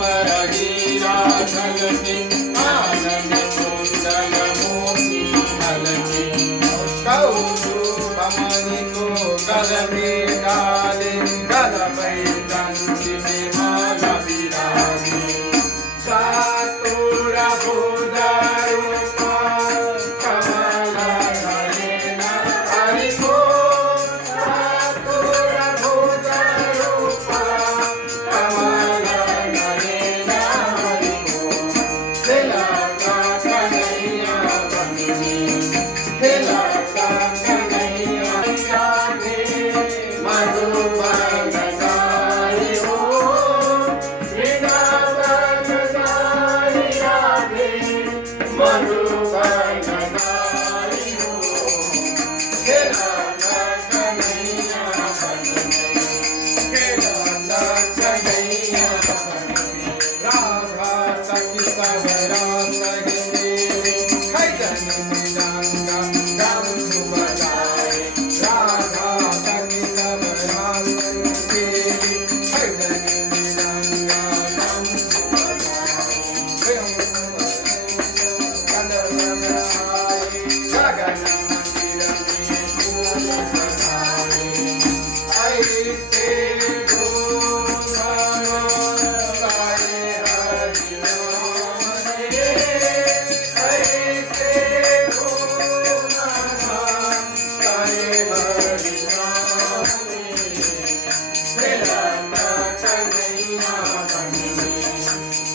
परगीरा झलके आनंद कुंडल मोती झलके कौतुकमणि को गल में डाले गल बैजंती में माला विराजे चातुर भुज रूप कमल नयन हरि को चातुर भुज रूप कमल नयन हरि को खिलता कन्हैया बंदनी खिलता कन्हैया राधे मधुबन गाई हो वृंदावन गाई राधे मधुबन गाई हो खिलता कन्हैया बंदनी खिलता कन्हैया बंदनी राधा सखी सब रस गिरे खैजन मृदंगा डमरू बजाए राधा सखी सब रस गिरे खैजन मृदंगा डमरू बजाए गगन मंदिर में फूल सजाए ऐसे धूमधाम गाए हरि नाम रे ऐसे धूमधाम गाए हरि नाम रे खिलता कन्हैया बंदनी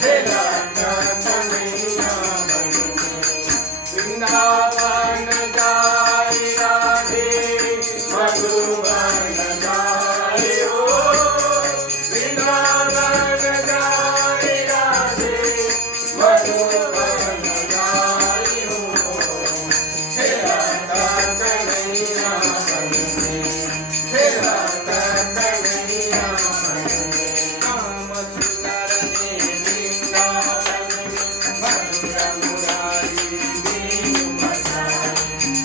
खिलता कन्हैया बंदनी वृंदावन गाई राधे मधुबन गाई हो वृंदावन गाई राधे मधुबन गाई हो खिलता कन्हैया बंदनी खिलता कन्हैया बंदनी राम सुंदर ने वृंदावन में मधुर मुरारी बीन बजाए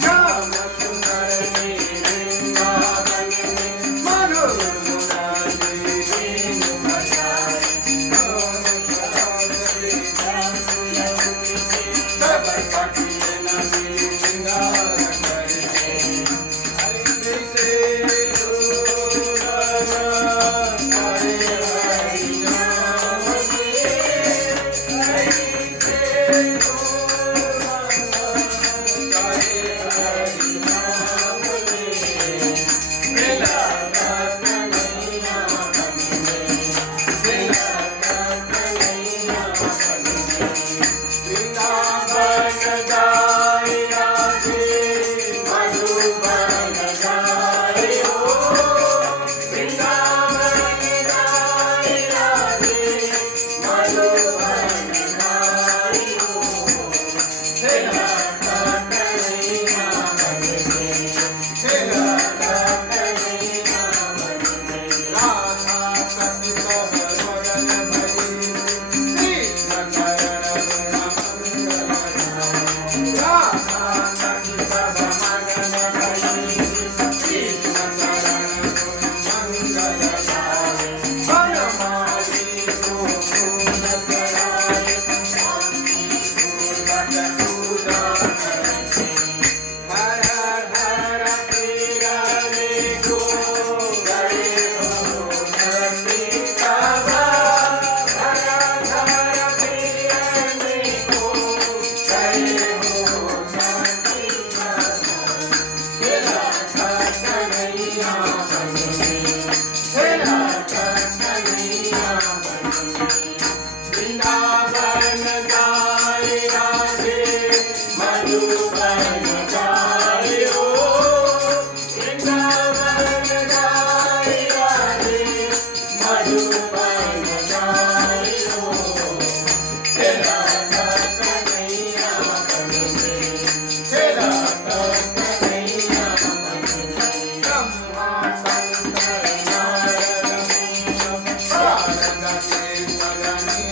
राम सुंदर ने वृंदावन में मधुर मुरारी बीन बजाए सब सखियन मिल श्रृंगार करके ऐसे दूरन गाए हरि नाम रे ऐसे दूरन गाए हरि नाम रे खिलता कन्हैया बंदनी खिलता कन्हैया बंदनी वृंदावन गाई राधे मधुबन गाई हो वृंदावन गाई राधे मधुबन गाई हो खिलता कन्हैया बंदनी खिलता कन्हैया बंदनी राधा सखी सब मगन भई कृष्ण चरण गुण मंगल गाए राधा सखी सब मगन भई कृष्ण चरण गुण मंगल गाए बनमाली को फूल चढ़ाए शांति पूर्वक पूजा करके हर हर पीरने को गए हो धरती काबा हर हर पीरने को गए हो धरती काबा खिलता कन्हैया बंदनी खिलता कन्हैया बंदनी वृंदावन गाई राधे मधुबन गाई हो वृंदावन गाई राधे मधुबन गाई हो खिलता कन्हैया बंदनी खिलता कन्हैया बंदनी ब्रह्मा शंकर नारद शारद के शरणी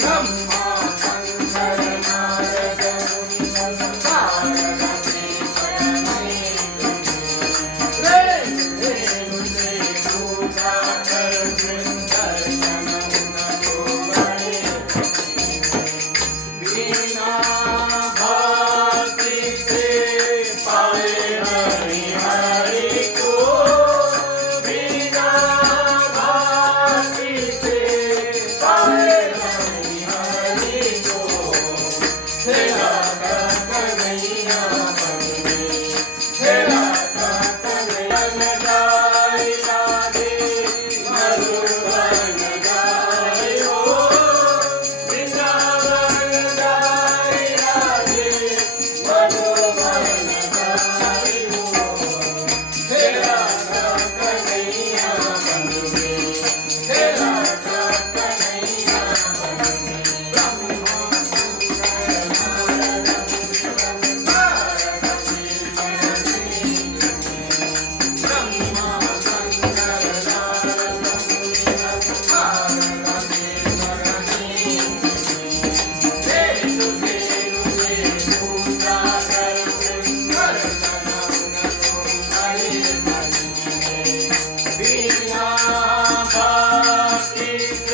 ब्रह्मा शंकर नारद शारद के शरणी रे रे पूजा कर दर्शन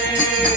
Hey,